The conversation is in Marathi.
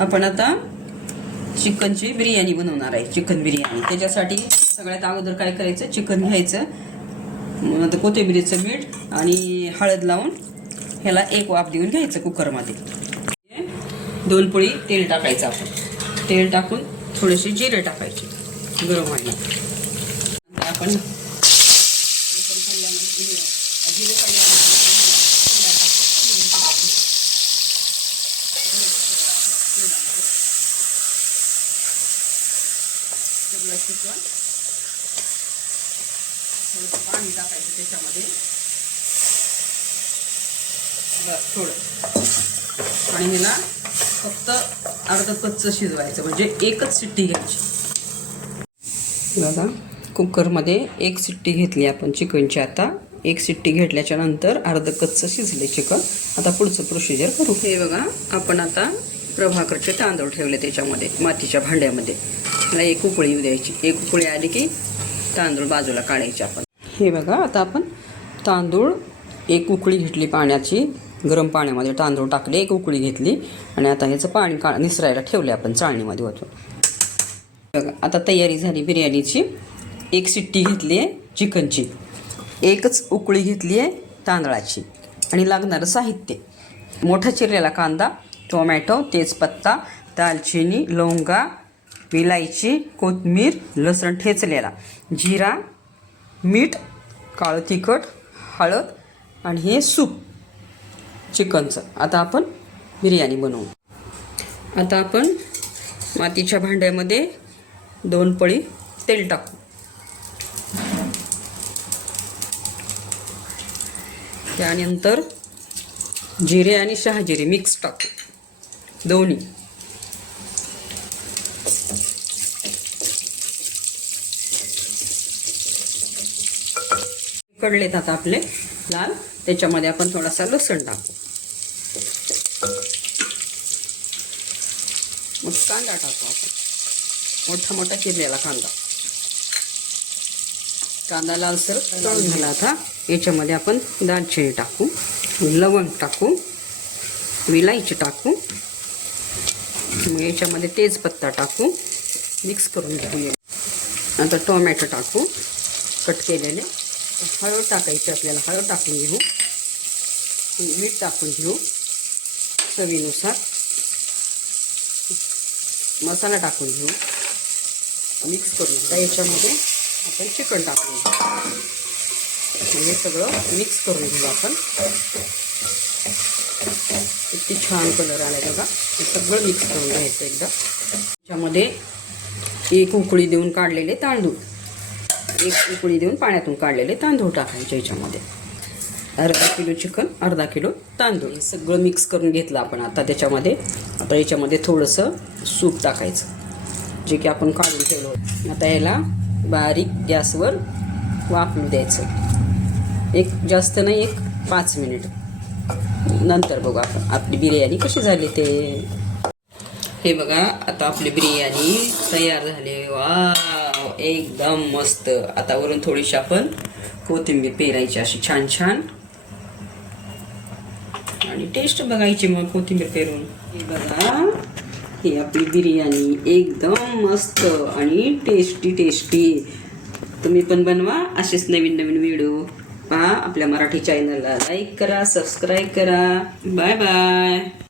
आपण आता चिकनची बिर्याणी बनवणार आहे, चिकन बिर्याणी. त्याच्यासाठी सगळ्यात अगोदर काय करायचं, चिकन घ्यायचं, मग कोथिंबीरीचं मीठ आणि हळद लावून ह्याला एक वाफ देऊन घ्यायचं कुकरमध्ये. 2 पळी तेल टाकायचं आपण. तेल टाकून थोडेसे जिरे टाकायचे गरम व्हायला. आपण चिकन पाणी टाकायचं त्याच्यामध्ये थोडं, आणि ह्याला फक्त अर्ध कच्चं शिजवायचं, म्हणजे एकच शिट्टी घ्यायची. बघा, कुकरमध्ये एक शिट्टी घेतली आपण चिकनची. आता एक शिट्टी घेतल्याच्या नंतर अर्ध कच्चं शिजले चिकन. आता पुढचं प्रोसिजर करू. हे बघा, आपण आता प्रभाकरचे तांदूळ ठेवले त्याच्यामध्ये मातीच्या भांड्यामध्ये. मला एक उकळी येऊ द्यायची. एक उकळी आली की तांदूळ बाजूला काढायचे आपण. हे बघा, आता आपण तांदूळ एक उकळी घेतली पाण्याची, गरम पाण्यामध्ये तांदूळ टाकले, एक उकळी घेतली आणि आता ह्याचं पाणी निसरायला ठेवले आपण चाळणीमध्ये ओतून. बघा, आता तयारी झाली बिर्याणीची. एक शिट्टी घेतली आहे चिकनची, एकच उकळी घेतली आहे तांदळाची. आणि लागणारं साहित्य: मोठा चिरलेला कांदा, टोमॅटो, तेजपत्ता, दालचिनी, लवंगा, विलायची, कोथिंबीर, लसूण ठेचलेला, जिरा, मीठ, काळं तिखट, हळद आणि हे सूप चिकनचं. आता आपण बिर्याणी बनवू. आता आपण मातीच्या भांड्यामध्ये 2 पळी तेल टाकू. त्यानंतर जिरे आणि शहाजिरे मिक्स टाकू दोन्ही. कडलेत आता आपले लाल. त्याच्यामध्ये आपण थोडासा लसूण टाकू. मग कांदा टाकू आपण, मोठा मोठा चिरलेला कांदा. कांदा लालसर तळून झाला. आता याच्यामध्ये आपण दालचिनी टाकू, लवंग टाकू, विलायची टाकू, मग याच्यामध्ये तेजपत्ता टाकू, मिक्स करून घेऊ. आता टोमॅटो टाकू कट केलेले. हळद टाकायची आपल्याला, हळद टाकून घेऊ, मीठ टाकून घेऊ चवीनुसार, मसाला टाकून घेऊ, मिक्स करून घेऊ. याच्यामध्ये आपण चिकन टाकून घेऊ. हे सगळं मिक्स करून घेऊ आपण. किती छान कलर आला बघा. हे सगळं मिक्स करून घ्यायचं एकदा. त्याच्यामध्ये एक उकळी देऊन काढलेले तांदूळ, एक उकळी देऊन पाण्यातून काढलेले तांदूळ टाकायचे याच्यामध्ये. अर्धा किलो चिकन, अर्धा किलो तांदूळ. हे सगळं मिक्स करून घेतलं आपण. आता त्याच्यामध्ये आता याच्यामध्ये थोडंसं सूप टाकायचं, जे की आपण काढून ठेवलं. आता याला बारीक गॅसवर वाफलू द्यायचं. एक जास्त नाही, एक 5 मिनिट. नंतर बघू आपण आपली बिर्याणी कशी झाली ते. हे बघा, आता आपली बिर्याणी तयार झाली. वाव, एकदम मस्त. आता वरून थोडीशी आपण कोथिंबीर पेरायची अशी छान छान, आणि टेस्ट बघायची मग कोथिंबीर पेरून. हे बघा, ही आपली बिर्याणी एकदम मस्त आणि टेस्टी टेस्टी. तुम्ही पण बनवा असेच नवीन नवीन व्हिडिओ पहा. आपल्या मराठी चॅनलला लाईक करा, सबस्क्राईब करा. Bye bye.